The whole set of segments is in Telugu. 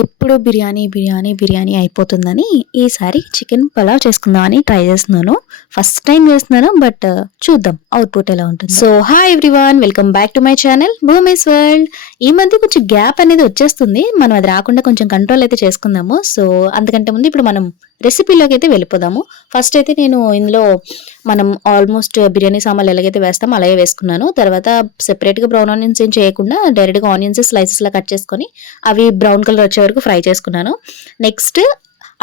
ఎప్పుడు బిర్యానీ బిర్యానీ బిర్యానీ అయిపోతుందని ఈసారి చికెన్ పలావ్ చేసుకుందామని ట్రై చేస్తున్నాను. ఫస్ట్ టైం చేస్తున్నాను, బట్ చూద్దాం అవుట్పుట్ ఎలా ఉంటుంది. So hi everyone, welcome back to my channel Bhoomi's world. ఈ మధ్య కొంచెం గ్యాప్ అనేది వచ్చేస్తుంది, మనం అది రాకుండా కొంచెం కంట్రోల్ అయితే చేసుకుందాము. సో అంతకంటే ముందు ఇప్పుడు మనం రెసిపీలోకి అయితే వెళ్ళిపోదాము. ఫస్ట్ అయితే నేను ఇందులో మనం ఆల్మోస్ట్ బిర్యానీ సామాన్లు ఎలాగైతే వేస్తామో అలాగే వేసుకున్నాను. తర్వాత సెపరేట్గా బ్రౌన్ ఆనియన్స్ ఏం చేయకుండా డైరెక్ట్గా ఆనియన్స్ స్లైసెస్లా కట్ చేసుకొని అవి బ్రౌన్ కలర్ వచ్చే వరకు ఫ్రై చేసుకున్నాను. నెక్స్ట్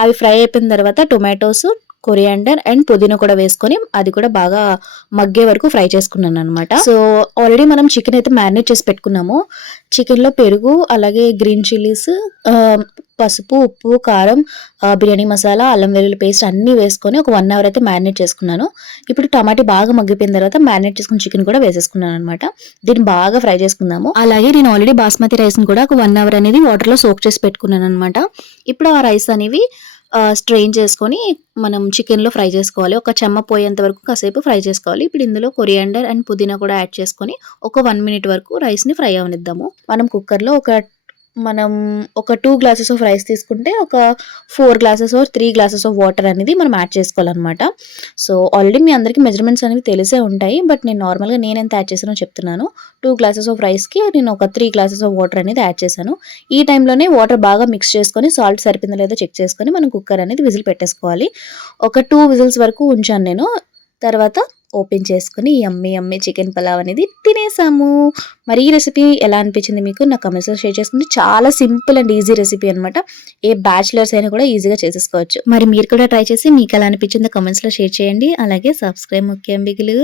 అవి ఫ్రై అయిపోయిన తర్వాత టొమాటోస్, కొరియాండర్ అండ్ పుదీనా కూడా వేసుకొని అది కూడా బాగా మగ్గే వరకు ఫ్రై చేసుకున్నాను అనమాట. సో ఆల్రెడీ మనం చికెన్ అయితే మ్యారినేట్ చేసి పెట్టుకున్నాము. చికెన్లో పెరుగు, అలాగే గ్రీన్ చిల్లీస్, పసుపు, ఉప్పు, కారం, బిర్యానీ మసాలా, అల్లం వెల్లుల్లి పేస్ట్ అన్నీ వేసుకొని ఒక 1 అవర్ అయితే మ్యారినేట్ చేసుకున్నాను. ఇప్పుడు టమాటా బాగా మగ్గిపోయిన తర్వాత మ్యారినేట్ చేసుకున్న చికెన్ కూడా వేసేసుకున్నాను అనమాట. దీన్ని బాగా ఫ్రై చేసుకుందాము. అలాగే నేను ఆల్రెడీ బాస్మతి రైస్ని కూడా ఒక 1 అవర్ అనేది వాటర్లో సోక్ చేసి పెట్టుకున్నాను అనమాట. ఇప్పుడు ఆ రైస్ అనేవి స్ట్రెయిన్ చేసుకొని మనం చికెన్లో ఫ్రై చేసుకోవాలి. ఒక చెమ్మ పోయేంత వరకు కాసేపు ఫ్రై చేసుకోవాలి. ఇప్పుడు ఇందులో కొరియాండర్ అండ్ పుదీనా కూడా యాడ్ చేసుకొని ఒక 1 మినిట్ వరకు రైస్ని ఫ్రై అవనిద్దాము. మనం కుక్కర్లో ఒక 2 గ్లాసెస్ ఆఫ్ రైస్ తీసుకుంటే ఒక 4 glasses or 3 glasses of water అనేది మనం యాడ్ చేసుకోవాలన్నమాట. సో ఆల్రెడీ మీ అందరికీ మెజర్మెంట్స్ అనేవి తెలిసే ఉంటాయి, బట్ నేను నార్మల్గా నేను ఎంత యాడ్ చేసానో చెప్తున్నాను. 2 గ్లాసెస్ ఆఫ్ రైస్కి నేను ఒక 3 గ్లాసెస్ ఆఫ్ వాటర్ అనేది యాడ్ చేశాను. ఈ టైంలోనే వాటర్ బాగా మిక్స్ చేసుకొని సాల్ట్ సరిపోయిందో లేదో చెక్ చేసుకొని మనం కుక్కర్ అనేది విజిల్ పెట్టేసుకోవాలి. ఒక 2 విజిల్స్ వరకు ఉంచాను నేను. తర్వాత ఓపెన్ చేసుకుని యమ్మీ చికెన్ పలావ్ అనేది తినేసాము. మరి ఈ రెసిపీ ఎలా అనిపించింది మీకు నా కమెంట్స్లో షేర్ చేసుకుంటే, చాలా సింపుల్ అండ్ ఈజీ రెసిపీ అనమాట. ఏ బ్యాచిలర్స్ అయినా కూడా ఈజీగా చేసేసుకోవచ్చు. మరి మీరు కూడా ట్రై చేసి మీకు ఎలా అనిపించిందో కమెంట్స్లో షేర్ చేయండి. అలాగే సబ్స్క్రైబ్ ముఖ్యం బిగులు.